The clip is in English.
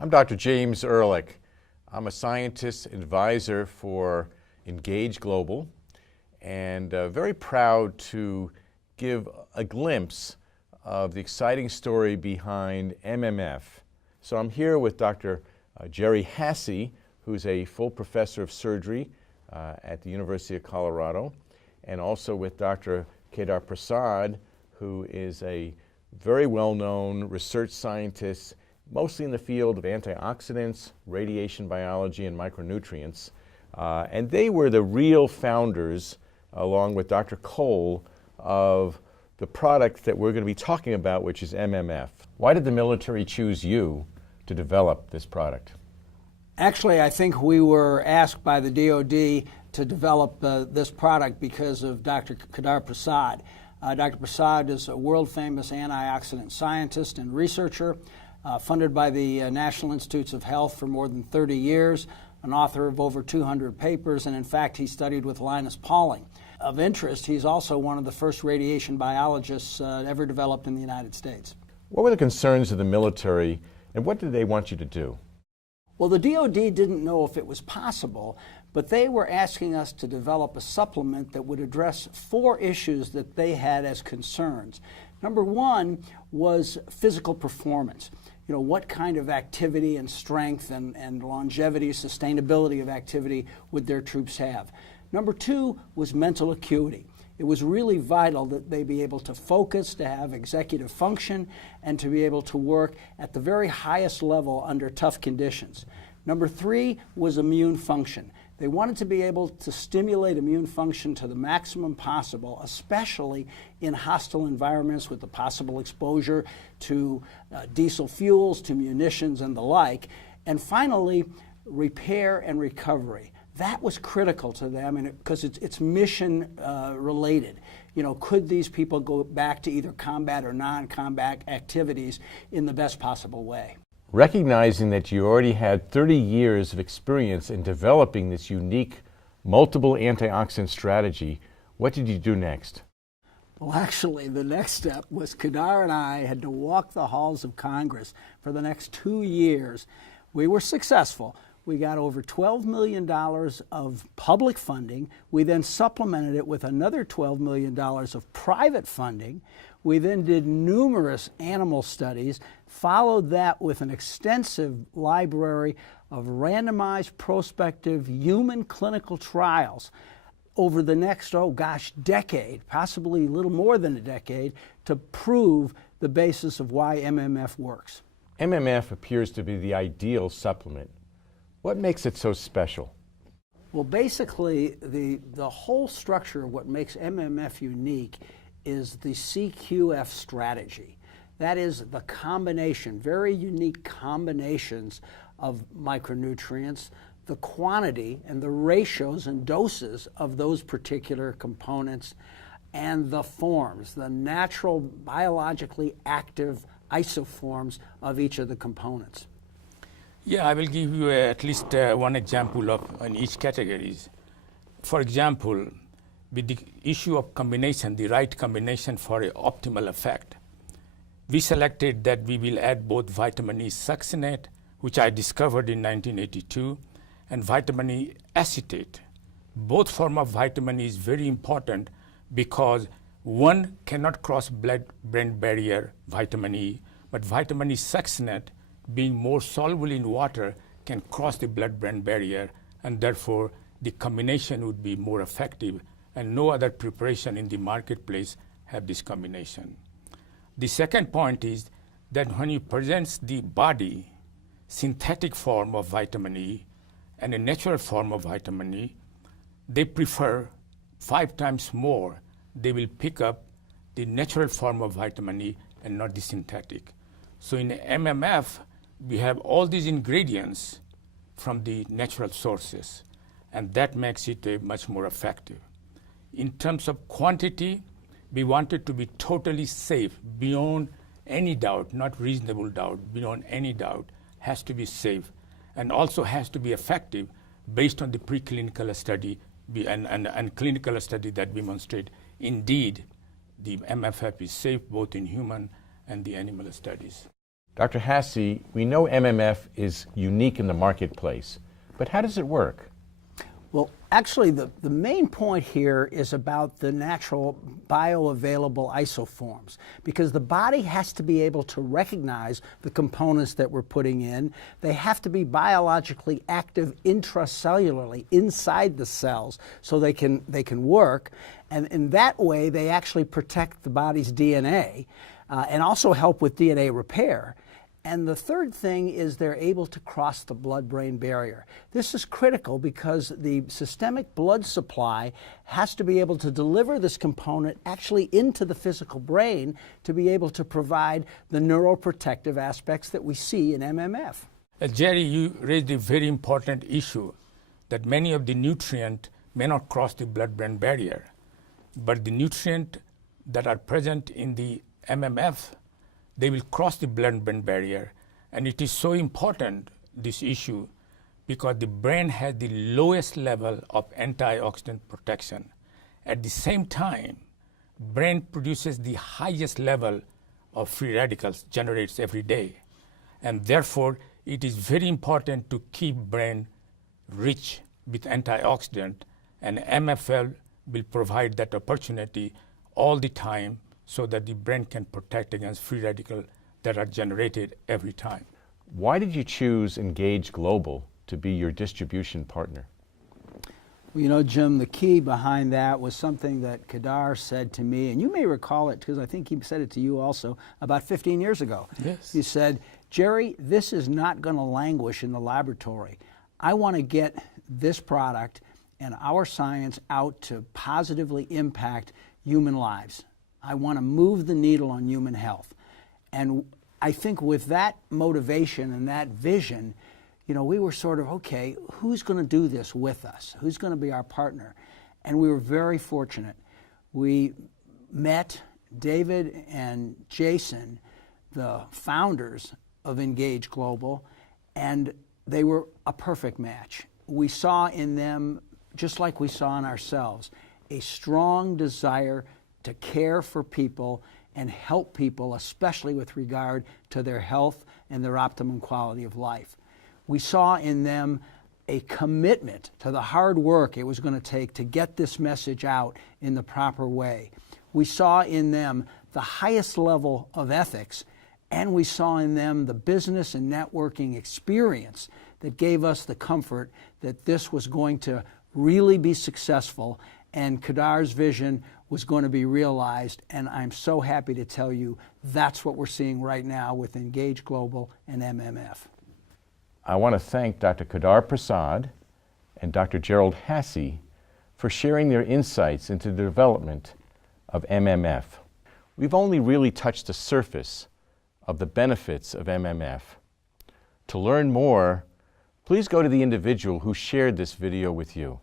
I'm Dr. James Ehrlich. I'm a scientist advisor for Engage Global and very proud to give a glimpse of the exciting story behind MMF. So I'm here with Dr. Jerry Hasse, who's a full professor of surgery at the University of Colorado, and also with Dr. Kedar Prasad, who is a very well-known research scientist, mostly in the field of antioxidants, radiation biology, and micronutrients. And they were the real founders, along with Dr. Cole, of the product that we're going to be talking about, which is MMF. Why did the military choose you to develop this product? Actually, I think we were asked by the DoD to develop this product because of Dr. Kedar Prasad. Dr. Prasad is a world-famous antioxidant scientist and researcher, funded by the National Institutes of Health for more than 30 years, an author of over 200 papers, and in fact, he studied with Linus Pauling. Of interest, he's also one of the first radiation biologists ever developed in the United States. What were the concerns of the military, and what did they want you to do? Well, the DoD didn't know if it was possible, but they were asking us to develop a supplement that would address 4 issues that they had as concerns. Number 1 was physical performance. You know, what kind of activity and strength and longevity, sustainability of activity would their troops have? Number 2 was mental acuity. It was really vital that they be able to focus, to have executive function, and to be able to work at the very highest level under tough conditions. Number 3 was immune function. They wanted to be able to stimulate immune function to the maximum possible, especially in hostile environments with the possible exposure to diesel fuels, to munitions, and the like. And finally, repair and recovery. That was critical to them because it's mission related. You know, could these people go back to either combat or non-combat activities in the best possible way? Recognizing that you already had 30 years of experience in developing this unique multiple antioxidant strategy, what did you do next? Well, actually, the next step was Kedar and I had to walk the halls of Congress for the next 2 years. We were successful. We got over $12 million of public funding. We then supplemented it with another $12 million of private funding. We then did numerous animal studies, followed that with an extensive library of randomized prospective human clinical trials over the next, decade, possibly a little more than a decade, to prove the basis of why MMF works. MMF appears to be the ideal supplement. What makes it so special? Well, basically, the whole structure of what makes MMF unique is the CQF strategy. That is the combination, very unique combinations of micronutrients, the quantity and the ratios and doses of those particular components, and the forms, the natural biologically active isoforms of each of the components. Yeah, I will give you at least one example of in each categories. For example, with the issue of combination, the right combination for an optimal effect, we selected that we will add both vitamin E succinate, which I discovered in 1982, and vitamin E acetate. Both forms of vitamin E is very important because one cannot cross blood-brain barrier, vitamin E, but vitamin E succinate, being more soluble in water, can cross the blood-brain barrier, and therefore the combination would be more effective, and no other preparation in the marketplace have this combination. The second point is that when you present the body synthetic form of vitamin E and a natural form of vitamin E, they prefer 5 times more. They will pick up the natural form of vitamin E and not the synthetic. So in MMF, we have all these ingredients from the natural sources, and that makes it much more effective. In terms of quantity, we want it to be totally safe, beyond any doubt, not reasonable doubt, beyond any doubt, has to be safe, and also has to be effective based on the preclinical study and clinical study that demonstrate indeed the MMF is safe both in human and the animal studies. Dr. Hasse, we know MMF is unique in the marketplace, but how does it work? Well, actually, the main point here is about the natural bioavailable isoforms, because the body has to be able to recognize the components that we're putting in. They have to be biologically active intracellularly inside the cells so they can work, and in that way they actually protect the body's DNA and also help with DNA repair. And the third thing is they're able to cross the blood-brain barrier. This is critical because the systemic blood supply has to be able to deliver this component actually into the physical brain to be able to provide the neuroprotective aspects that we see in MMF. Jerry, you raised a very important issue that many of the nutrients may not cross the blood-brain barrier, but the nutrients that are present in the MMF, they will cross the blood-brain barrier. And it is so important, this issue, because the brain has the lowest level of antioxidant protection. At the same time, brain produces the highest level of free radicals generates every day. And therefore, it is very important to keep brain rich with antioxidant, and MFL will provide that opportunity all the time so that the brain can protect against free radicals that are generated every time. Why did you choose Engage Global to be your distribution partner? Well, you know, Jim, the key behind that was something that Kedar said to me, and you may recall it because I think he said it to you also about 15 years ago. Yes. He said, Jerry, this is not going to languish in the laboratory. I want to get this product and our science out to positively impact human lives. I want to move the needle on human health. And I think with that motivation and that vision, you know, we were sort of, okay, who's going to do this with us? Who's going to be our partner? And we were very fortunate. We met David and Jason, the founders of Engage Global, and they were a perfect match. We saw in them, just like we saw in ourselves, a strong desire to care for people and help people, especially with regard to their health and their optimum quality of life. We saw in them a commitment to the hard work it was going to take to get this message out in the proper way. We saw in them the highest level of ethics, and we saw in them the business and networking experience that gave us the comfort that this was going to really be successful and Kedar's vision was going to be realized, and I'm so happy to tell you that's what we're seeing right now with Engage Global and MMF. I want to thank Dr. Kedar Prasad and Dr. Gerald Hasse for sharing their insights into the development of MMF. We've only really touched the surface of the benefits of MMF. To learn more, please go to the individual who shared this video with you.